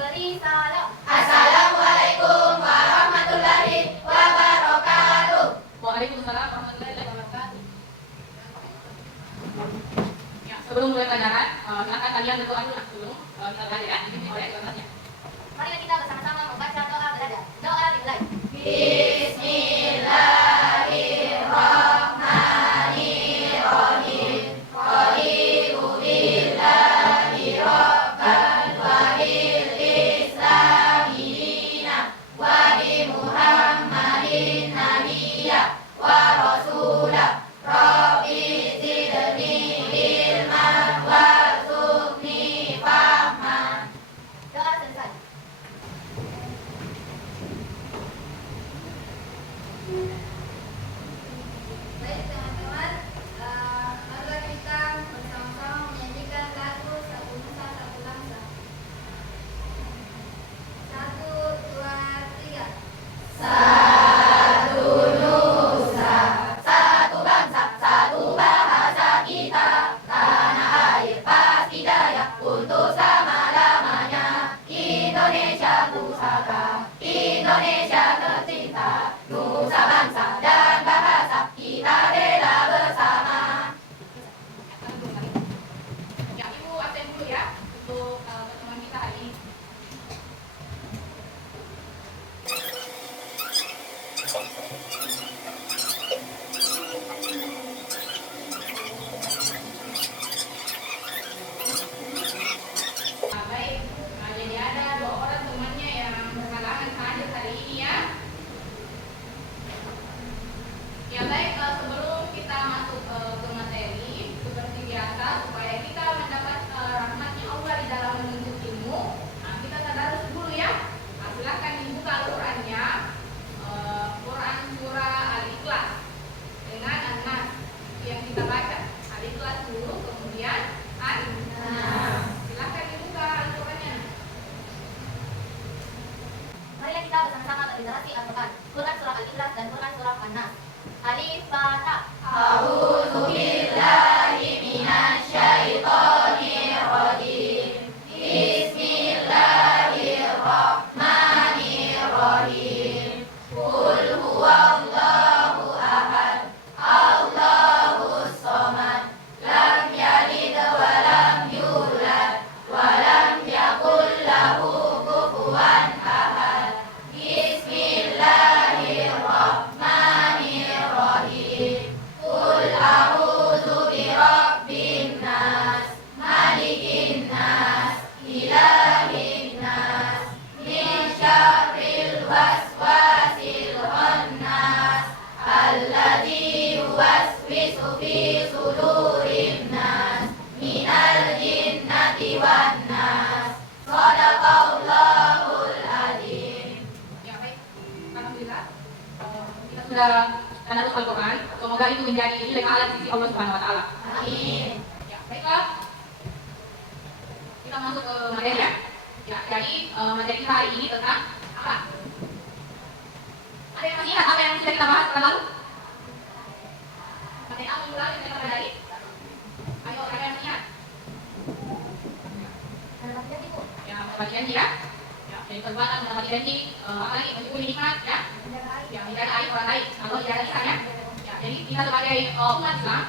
Beri salam. Assalamualaikum warahmatullahi wabarakatuh. Waalaikumsalam warahmatullahi wabarakatuh. Ya, sebelum mulai pelajaran, silakan kalian berdoa dulu sebelum kita belajar ya. Ini oleh kelasnya. Mari kita bersama-sama membaca doa belajar. Doa dimulai. Bismillahirrahmanirrahim. Qadiru billahi rabban wa bil islami dinan wa bi Muhammadin nabiyya wa rasulah. Rabbi zidni ilman warzuqni fahman. Doa selesai. Baik teman-teman, marilah kita bersama-sama menyanyikan lagu Satu Nusa Satu Bangsa. 1, 2, 3. Satu nusa, satu bangsa, satu bahasa kita. Tanah air pasti jaya untuk selama-lamanya. Indonesia pusaka, Indonesia tercinta. Nusa bangsa dan bahasa kita bela bersama. Ya, Ibu absen dulu ya untuk pertemuan kita hari ini. Baik, jadi ada 2 orang temannya yang berhalangan hadir hari ini ya. Ya baik, sebelum kita masuk ke materi, seperti biasa supaya kita mendapat rahmatnya Allah di dalam menuntut ilmu, kita tadarus dulu ya. Silakan dibuka Al-Qur'annya, Quran surah Al-Ikhlas dengan An-Nas yang kita baca. Al-Ikhlas dulu, kemudian An-Nas. Silakan dibuka Al-Qur'annya. Marilah kita bersama-sama berliterasi Al-Quran. Quran surah Al-Ikhlas dan Quran surah An-Nas. Alif Ba Ta. A'udzu billahi minasyaitonir rajim. Bismillahirrahmanirrahim. Qul huwallahu ahad, Allahus samad, lam yalid wa lam yulad wa lam yakul lahu kufuwan ahad. Bismillahirrahmanirrahim. Qul a'udzu birabbin nas, malikin nas, ilahin nas, min syarril waswasil khannas, alladzi yuwaswisu fi sudurin nas, minal jinnati wan nas. Shadaqallahul adzim. Ya baik, alhamdulillah kita sudah tadarus Al-Quran. Semoga itu menjadi nilai pahala di sisi Allah Subhanahu Wa Taala. Amin. Ya baiklah, kita masuk ke materi ya. Ya, jadi materi kita hari ini tentang apa? Ada yang masih ingat apa yang sudah kita bahas pada lalu? Materi apa dulu yang kita pelajari? Ayo, ada yang masih ingat? Ada lagi lagi, Bu. Ya, bagi janji ya. Ya, jadi perbuatan mendapat janji, apa lagi? Mensyukuri nikmat ya. Menjaga air. Ya, menjaga aib orang lain atau menjaga lisan ya. Ya, jadi kita sebagai umat Islam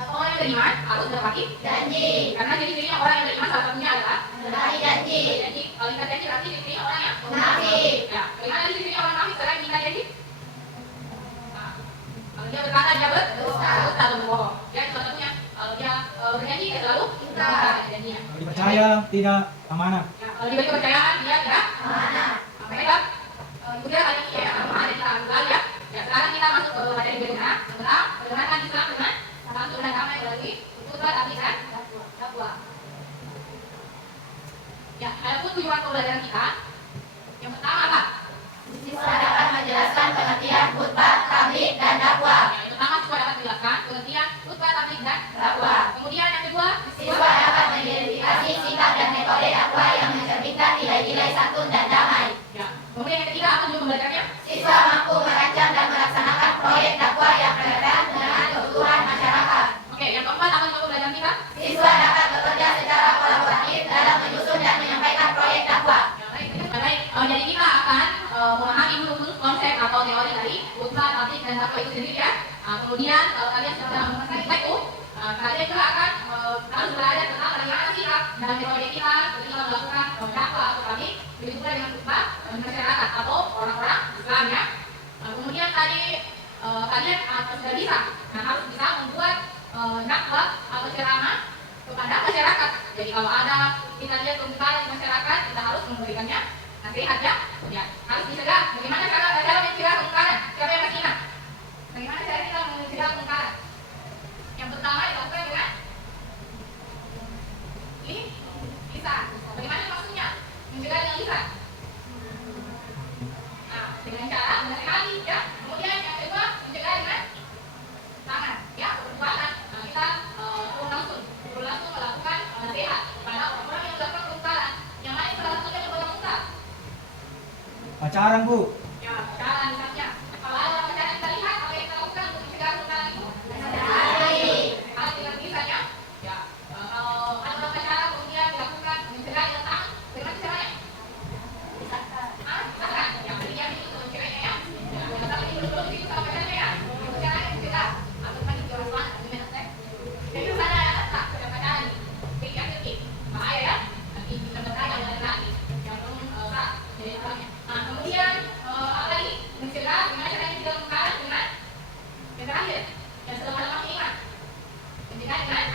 atau orang yang beriman harus menepati Janji, karena ciri-cirinya orang yang beriman salah satunya adalah menaati janji. jadi kalau ingkar janji berarti ciri-cirinya orang yang Munafik. ya, bagaimana ciri-cirinya orang munafik selain ingkar janji? Nah, kalau dia berkata dia berdusta atau berbohong. Ya, salah satunya kalau dia berjanji dia selalu ingkar janjinya. Kalau dipercaya tidak amanah. Ya, kalau diberi kepercayaan dia tidak Amanah. baiklah. Kemudian hari ini ya, ada kita ambil ya. Ya, sekarang kita masuk ke materi berikutnya tentang bagaimana Islam dengan satu dan damai melalui khutbah dan dakwah. Ya, adapun tujuan pembelajaran kita yang pertama apa? Siswa dapat menjelaskan pengertian khutbah, tabligh, dan dakwah. Ya, yang pertama siswa dapat menjelaskan pengertian khutbah, tabligh, dan Dakwah. kemudian yang kedua Siswa dapat mengidentifikasi sikap dan metode dakwah yang mencerminkan nilai-nilai santun dan damai. ya, kemudian yang ketiga apa tujuan belajarnya? Siswa mampu merancang dan melaksanakan proyek dakwah yang relevan dengan kebutuhan masyarakat. Oke, yang keempat apa tujuan pembelajaran kita? Siswa dapat bekerja secara kolaboratif dalam menyusun dan menyampaikan proyek dakwah. dan satwa itu sendiri ya. Kemudian kalau kalian sudah menguasai itu, kalian juga akan harus belajar tentang bagaimana sikap dan metode kita ketika melakukan dakwah atau kami, begitu pula dengan khutbah masyarakat atau orang-orang Islam ya. Kemudian tadi kalian sudah bisa, harus bisa membuat dakwah atau ceramah kepada masyarakat. Jadi kalau ada kita lihat kemungkaran di masyarakat, kita harus memberikannya nasihat ya, harus dicegah. Bagaimana cara mencegah kemungkaran? Siapa yang masih ingat? Bagaimana cara kita mencegah kemungkaran? Yang pertama dilakukan dengan lisan. Bagaimana maksudnya mencegah dengan lisan? Nah, dengan cara menasihati ya. Kemudian yang kedua mencegah dengan tangan ya, perbuatan. Nah, kita langsung melakukan nasihat kepada orang-orang yang melakukan kemungkaran. Yang lain salah satunya kepada mungkar. Pacaran, Bu. Ya, pacaran misalnya. Kalau ada pacaran kita lihat apa yang kita lakukan untuk mencegah kemungkaran itu. Kalau dengan lisannya, ya. Kalau ada pacaran kemudian dilakukan mencegah dengan tangan, bagaimana caranya? Pisahkan. Ya, dia itu mencegahnya ya. Ya, kalau ini belum itu sama pacarnya ya. Itu caranya mencegah. Atau kan itu orang gimana teh? Jadi ada tak pacaran nih. Pikir bahaya ya. Nanti kita bertanya dengan lagi. Yang belum jadi orangnya. Nah, kemudian apa lagi? Mencegah, gimana caranya mencegah kemungkaran dengan yang terakhir, yang selama-lamanya ingat. Mencegah dengan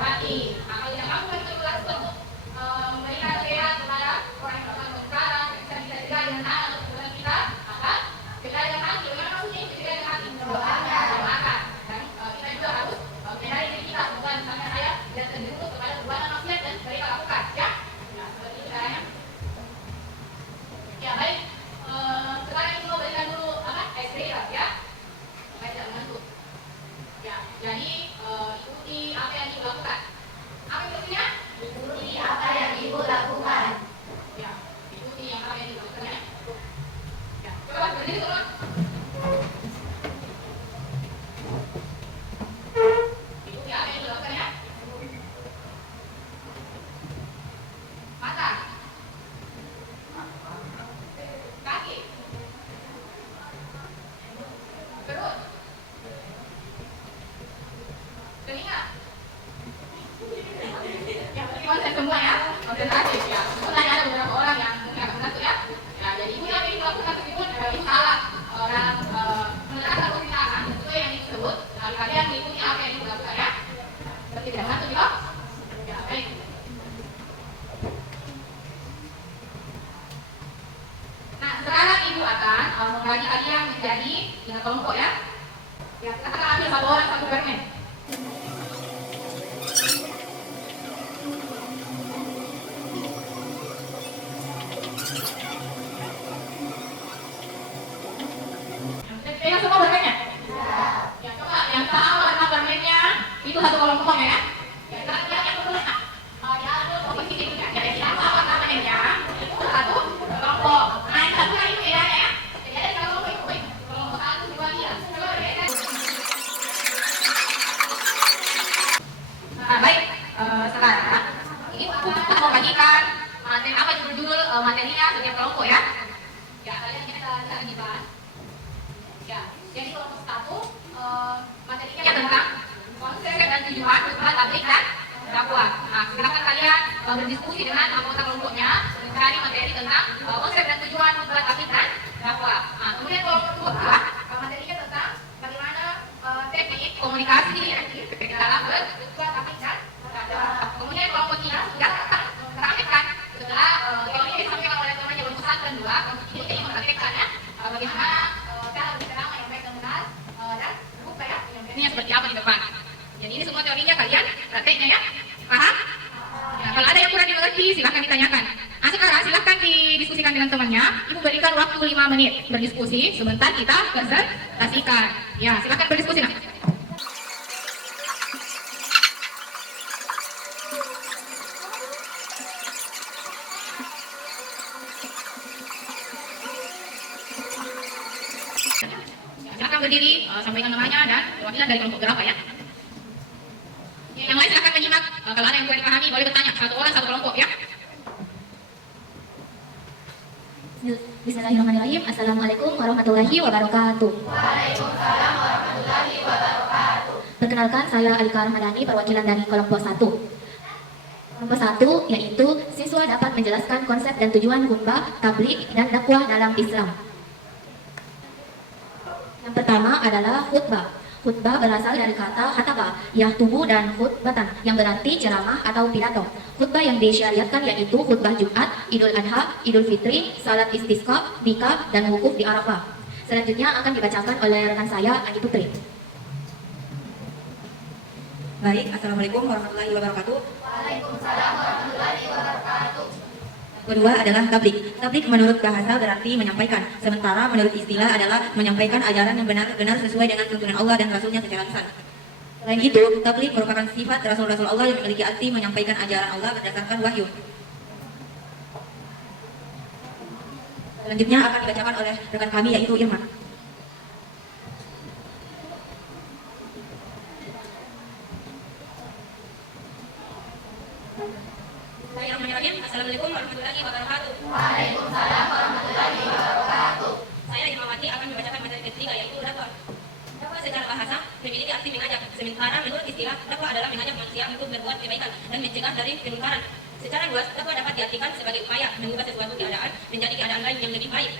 hati. Nah, kalau yang kamu betul langsung memberikan nasihat kepada orang yang melakukan kemungkaran, bisa kita cegah dengan tangan atau perbuatan kita, maka cegah dengan hati. Bagaimana maksudnya cegah dengan hati? Doakan. Dan kita juga harus menyadari diri kita. Bukan misalnya saya tidak terjerumus kepada perbuatan maksiat dan mereka lakukan, ya. Nah, seperti itu caranya. Ya baik, sekarang kita mau berikan dulu icebreaker ya, supaya tidak mengantuk. Ya, jadi ikuti apa yang ibu lakukan. Apa instruksinya? Ikuti apa yang ibu lakukan. Ya, ikuti yang apa yang dilakukan ya. Ya, coba berdiri semua. Ikuti apa yang dilakukan ya. Mata. Kaki, perut, telinga. Ya, konsen semua ya, konsentrasi ya. Sebenarnya ada beberapa orang yang mungkin agak mengantuk ya. Ya, jadi ibu yang ingin melakukan meskipun ibu salah dalam menerapkan perintah sesuai yang disebut. Kalian mengikuti apa yang ibu lakukan ya. Seperti tidak mengantuk ya. Ya, baik. Nah, sekarang ibu akan membagi kalian menjadi 3 kelompok ya. Ya, kita akan ambil satu orang satu permen. Pegang semua permennya? Ya, coba yang tahu warna permennya itu satu kelompok ya. Ya, kita lihat yang kedua. Ya, ada komposisi itu ya. Jadi siapa warna permennya? Itu satu kelompok. Nah, yang satu lagi bedanya ya. Jadi ada 3 kelompok itu. Kelompok 1, 2, 3. Coba bedakan. Nah, baik. Sekarang ini kita mau bagikan materi apa judul materinya setiap kelompok ya. Ya, kalian kita lihat. Ya, jadi kelompok 1 materinya tentang konsep dan tujuan khutbah tabligh dan dakwah. Nah, silakan kalian berdiskusi dengan anggota kelompoknya mencari materi tentang konsep dan tujuan khutbah tabligh dan dakwah. Nah, kemudian kelompok 2 materinya tentang bagaimana teknik komunikasi dalam khutbah tabligh dan dakwah. Kemudian kelompok 3 sudah terakhirkan setelah teori yang disampaikan oleh teman yang berusaha kedua, kelompok 3 ingin mempraktikkannya bagaimana cara berceramah yang baik dan benar dan khutbah ya. Ini seperti apa di depan. Jadi ini semua teorinya kalian prakteknya ya. Paham? Ya, kalau ada yang kurang dimengerti silahkan ditanyakan. Nah, sekarang silahkan didiskusikan dengan temannya. Ibu berikan waktu 5 menit berdiskusi. Sebentar kita presentasikan. Ya, silahkan berdiskusi nak. Silakan berdiri, sampaikan namanya dan perwakilan dari kelompok berapa ya. Yang lain silakan menyimak. Kalau ada yang kurang dipahami boleh bertanya. Satu orang satu kelompok ya. Bismillahirrahmanirrahim. Assalamualaikum warahmatullahi wabarakatuh. Waalaikumsalam warahmatullahi wabarakatuh. Perkenalkan, saya Alika Rahmadani, perwakilan dari kelompok 1. Kelompok 1 yaitu siswa dapat menjelaskan konsep dan tujuan khutbah, tabligh, dan dakwah dalam Islam. Yang pertama adalah khutbah. Khutbah berasal dari kata khataba, yahtubu, dan khutbatan, yang berarti ceramah atau pidato. Khutbah yang disyariatkan yaitu khutbah Jumat, Idul Adha, Idul Fitri, salat istisqa, nikah, dan wukuf di Arafah. Selanjutnya akan dibacakan oleh rekan saya, Ani Putri. Baik, Assalamualaikum warahmatullahi wabarakatuh. Waalaikumsalam warahmatullahi wabarakatuh. Kedua adalah tabligh. Tabligh menurut bahasa berarti menyampaikan, sementara menurut istilah adalah menyampaikan ajaran yang benar-benar sesuai dengan tuntunan Allah dan Rasulnya secara lisan. Selain itu, tabligh merupakan sifat Rasul-Rasul Allah yang memiliki arti menyampaikan ajaran Allah berdasarkan wahyu. Selanjutnya akan dibacakan oleh rekan kami yaitu Irma. Bismillahirrahmanirrahim. Assalamualaikum warahmatullahi wabarakatuh. Waalaikumsalam warahmatullahi wabarakatuh. Saya Irmawati akan membacakan materi ketiga yaitu dakwah. Dakwah secara bahasa memiliki arti mengajak, sementara menurut istilah dakwah adalah mengajak manusia untuk berbuat kebaikan dan mencegah dari kemungkaran. Secara luas, dakwah dapat diartikan sebagai upaya mengubah sesuatu keadaan menjadi keadaan lain yang lebih baik.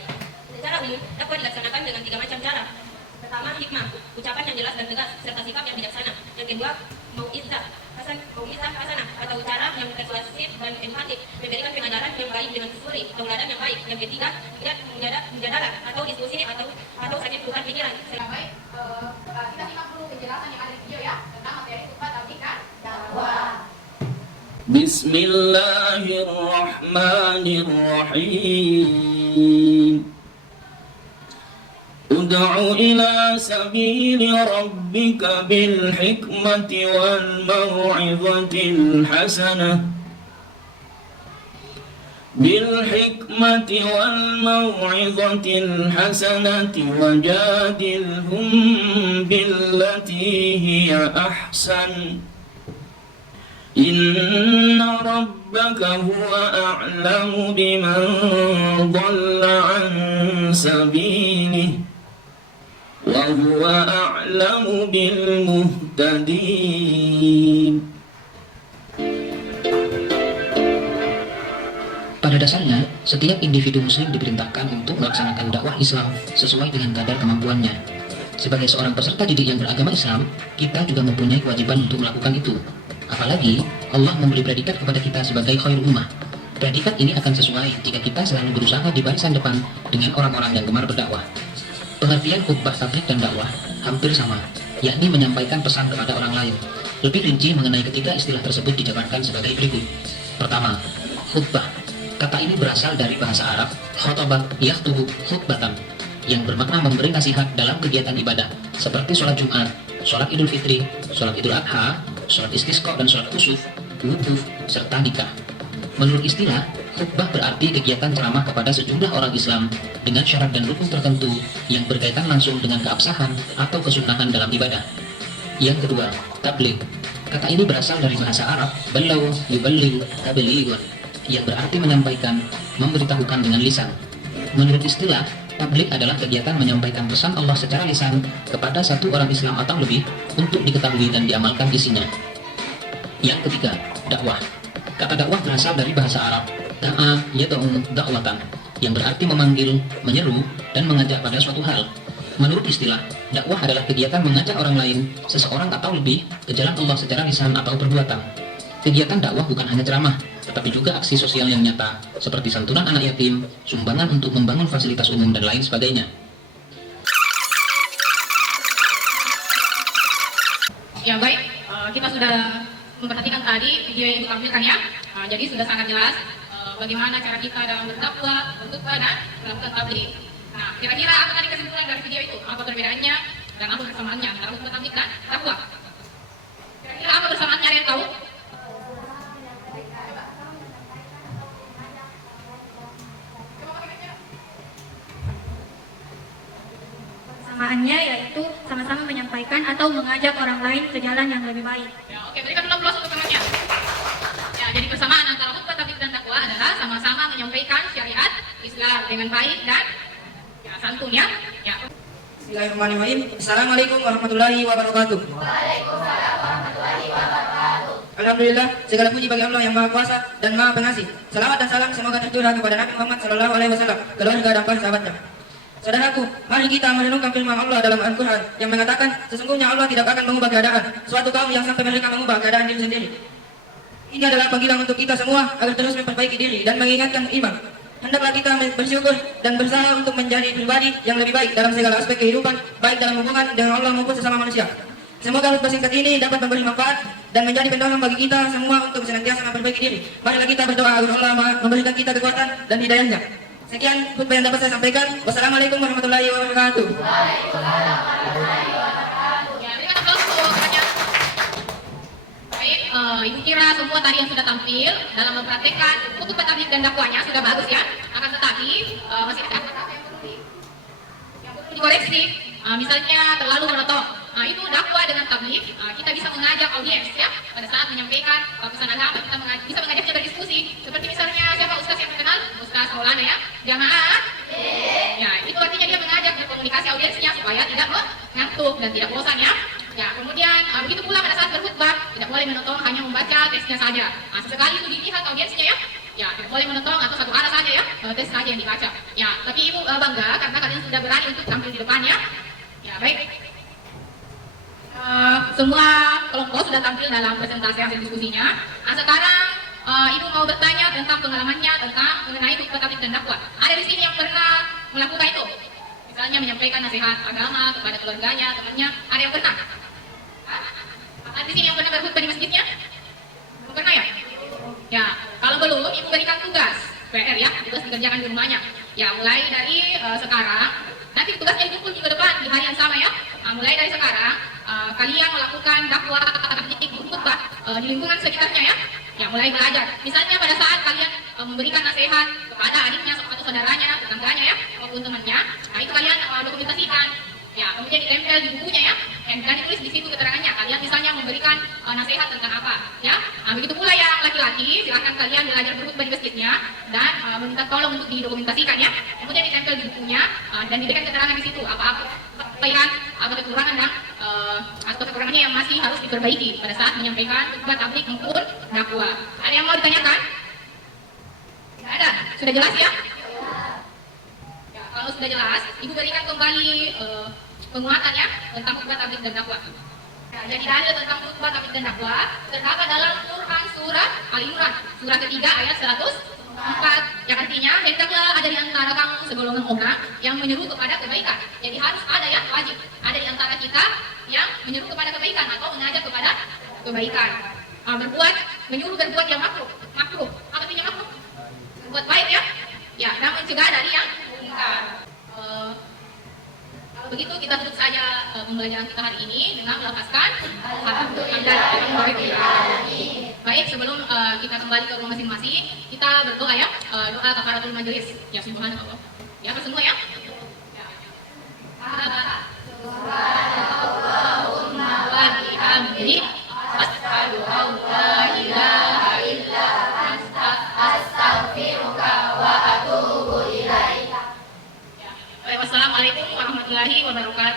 Secara umum, dakwah dilaksanakan dengan 3 macam cara. Pertama, hikmah, ucapan yang jelas dan tegas serta sikap yang bijaksana. Yang kedua, mau'izah hasanah atau cara yang persuasif dan empatik, memberikan pengajaran yang baik dengan suri, tauladan yang baik. Yang ketiga, tidak mujadalah atau diskusi atau sakit bukan pikiran. Baik, kita simak dulu penjelasan yang ada di video ya tentang materi khutbah, tabligh, dan Dakwah. Bismillahirrahmanirrahim. Ud'u ila sabili rabbika bil hikmati wal maw'izatil hasanah wajadilhum billati hiya ahsan Inna rabbaka huwa a'lamu biman dhalla an sabilihi wa huwa a'lamu bil muhtadin. Pada dasarnya, setiap individu muslim diperintahkan untuk melaksanakan dakwah Islam sesuai dengan kadar kemampuannya. Sebagai seorang peserta didik yang beragama Islam, kita juga mempunyai kewajiban untuk melakukan itu. Apalagi Allah memberi predikat kepada kita sebagai khairul ummah. Predikat ini akan sesuai jika kita selalu berusaha di barisan depan dengan orang-orang yang gemar berdakwah. Pengertian khutbah, tabligh, dan dakwah hampir sama, yakni menyampaikan pesan kepada orang lain. Lebih rinci mengenai ketiga istilah tersebut dijabarkan sebagai berikut. Pertama, khutbah. Kata ini berasal dari bahasa Arab khotobah yahtubu khutbatan, yang bermakna memberi nasihat dalam kegiatan ibadah seperti sholat Jumat, sholat Idul Fitri, sholat Idul Adha, sholat istisqa dan sholat kusuf, wukuf, serta nikah. Menurut istilah, khutbah berarti kegiatan ceramah kepada sejumlah orang Islam dengan syarat dan rukun tertentu yang berkaitan langsung dengan keabsahan atau kesunahan dalam ibadah. Yang kedua, tabligh. Kata ini berasal dari bahasa Arab balagh yuballigh tablighun, yang berarti menyampaikan, memberitahukan dengan lisan. Menurut istilah, tabligh adalah kegiatan menyampaikan pesan Allah secara lisan kepada satu orang Islam atau lebih untuk diketahui dan diamalkan isinya. Yang ketiga, dakwah. Kata dakwah berasal dari bahasa Arab da'a yad'u da'watan, yang berarti memanggil, menyeru, dan mengajak pada suatu hal. Menurut istilah, dakwah adalah kegiatan mengajak orang lain, seseorang atau lebih, ke jalan Allah secara lisan atau perbuatan. Kegiatan dakwah bukan hanya ceramah, tetapi juga aksi sosial yang nyata, seperti santunan anak yatim, sumbangan untuk membangun fasilitas umum, dan lain sebagainya. Ya baik, kita sudah memperhatikan tadi video yang Ibu tampilkan ya. Jadi sudah sangat jelas bagaimana cara kita dalam berdakwah, berkhutbah, dan melakukan tabligh. Nah, kira-kira apa tadi kesimpulan dari video itu? Apa perbedaannya dan apa persamaannya antara khutbah, tabligh, dan dakwah? Kira-kira apa persamaannya, ada yang tahu? Persamaannya yaitu sama-sama menyampaikan atau mengajak orang lain ke jalan yang lebih baik. Ya, oke, berikan dulu aplaus untuk temannya. Ya, jadi persamaan antara khutbah, tabligh, dan dakwah adalah sama-sama menyampaikan syariat Islam Islam dengan baik dan ya, santun ya. Ya. Bismillahirrahmanirrahim. Assalamualaikum warahmatullahi wabarakatuh. Waalaikumsalam warahmatullahi wabarakatuh. Alhamdulillah, segala puji bagi Allah yang Maha Kuasa dan Maha Pengasih. Salawat dan salam semoga tercurah kepada Nabi Muhammad SAW, keluarga dan para sahabatnya. Saudaraku, mari kita merenungkan firman Allah dalam Al-Quran yang mengatakan sesungguhnya Allah tidak akan mengubah keadaan suatu kaum yang sampai mereka mengubah keadaan diri sendiri. Ini adalah panggilan untuk kita semua agar terus memperbaiki diri dan mengingatkan iman. Hendaklah kita bersyukur dan berusaha untuk menjadi pribadi yang lebih baik dalam segala aspek kehidupan, baik dalam hubungan dengan Allah maupun sesama manusia. Semoga khutbah singkat ini dapat memberi manfaat dan menjadi pendorong bagi kita semua untuk senantiasa memperbaiki diri. Marilah kita berdoa agar Allah memberikan kita kekuatan dan hidayahnya. Sekian khutbah yang dapat saya sampaikan. Wassalamualaikum warahmatullahi wabarakatuh. Waalaikumsalam warahmatullahi wabarakatuh. Ya, berikan aplaus untuk kepadanya. Baik, Ibu kira semua tadi yang sudah tampil dalam mempraktekkan khutbah tabligh dan dakwahnya sudah bagus ya. Akan tetapi masih ada kata-kata yang perlu dikoreksi. Misalnya terlalu monoton. Itu dakwah dengan tabligh, kita bisa mengajak audiens ya pada saat menyampaikan pesan agama, kita bisa mengajaknya berdiskusi. Seperti misalnya siapa ustaz yang terkenal? Ustaz Maulana ya. Jamaah. Ya, itu artinya dia mengajak berkomunikasi audiensnya supaya tidak mengantuk dan tidak bosan ya. Ya, kemudian begitu pula pada saat berkhutbah tidak boleh menonton hanya membaca teksnya saja. Sesekali itu dilihat audiensnya ya. Ya, tidak boleh menonton atau satu arah saja ya, tes saja yang dibaca. Ya, tapi ibu bangga karena kalian sudah berani untuk tampil di depan ya. Ya, baik. Semua kelompok sudah tampil dalam presentasi hasil diskusinya. Sekarang ibu mau bertanya tentang pengalamannya tentang mengenai khutbah tabligh dan dakwah. Ada di sini yang pernah melakukan itu? Misalnya menyampaikan nasihat agama kepada keluarganya, temannya. Ada yang pernah? Ada di sini yang pernah berkhutbah di masjidnya? Belum pernah ya? Ya, kalau belum, ibu berikan tugas PR ya, tugas dikerjakan di rumahnya. Ya, mulai dari sekarang, nanti tugasnya dikumpul minggu depan di hari yang sama ya. Mulai dari sekarang, kalian melakukan dakwah tabligh khutbah di lingkungan sekitarnya ya. Ya, mulai belajar. Misalnya pada saat kalian memberikan nasihat kepada adiknya atau saudaranya, tetangganya ya, maupun temannya, nah itu kalian dokumentasikan. Ya, kemudian ditempel di bukunya ya, dan ditulis di situ keterangannya. Kalian misalnya memberikan nasihat tentang apa, ya. Begitu pula yang laki-laki, silakan kalian belajar berkhutbah di masjidnya dan meminta tolong untuk didokumentasikan ya. Kemudian ditempel di bukunya dan diberikan keterangan di situ apa kekurangan dan atau kekurangannya yang masih harus diperbaiki pada saat menyampaikan khutbah tabligh maupun dakwah. Ada yang mau ditanyakan? Tidak ada. Sudah jelas ya? Ya, kalau sudah jelas, ibu berikan kembali penguatan ya tentang khutbah tabligh dan dakwah. Ya, jadi dalil tentang khutbah tabligh dan dakwah terdapat dalam Quran surat Al-Imran, surah ketiga ayat 104, yang artinya hendaklah ada di antara kamu segolongan orang yang menyeru kepada kebaikan. Jadi harus ada ya, wajib ada di antara kita yang menyeru kepada kebaikan atau mengajak kepada kebaikan. Menyuruh berbuat yang makruh. Apa artinya makruh? Berbuat baik ya. Ya, dan mencegah dari yang mungkar. Kalau begitu kita tutup saja pembelajaran kita hari ini dengan melafazkan alhamdulillah. Baik, sebelum kita kembali ke rumah masing-masing, kita berdoa ya, doa kafaratul majelis. Ya, subhanallah. Ya, semua ya. Subhanallahumma wa bihamdihi asyhadu an la ilaha illa anta astaghfiruka wa atubu ilaik. Wassalamualaikum warahmatullahi wabarakatuh.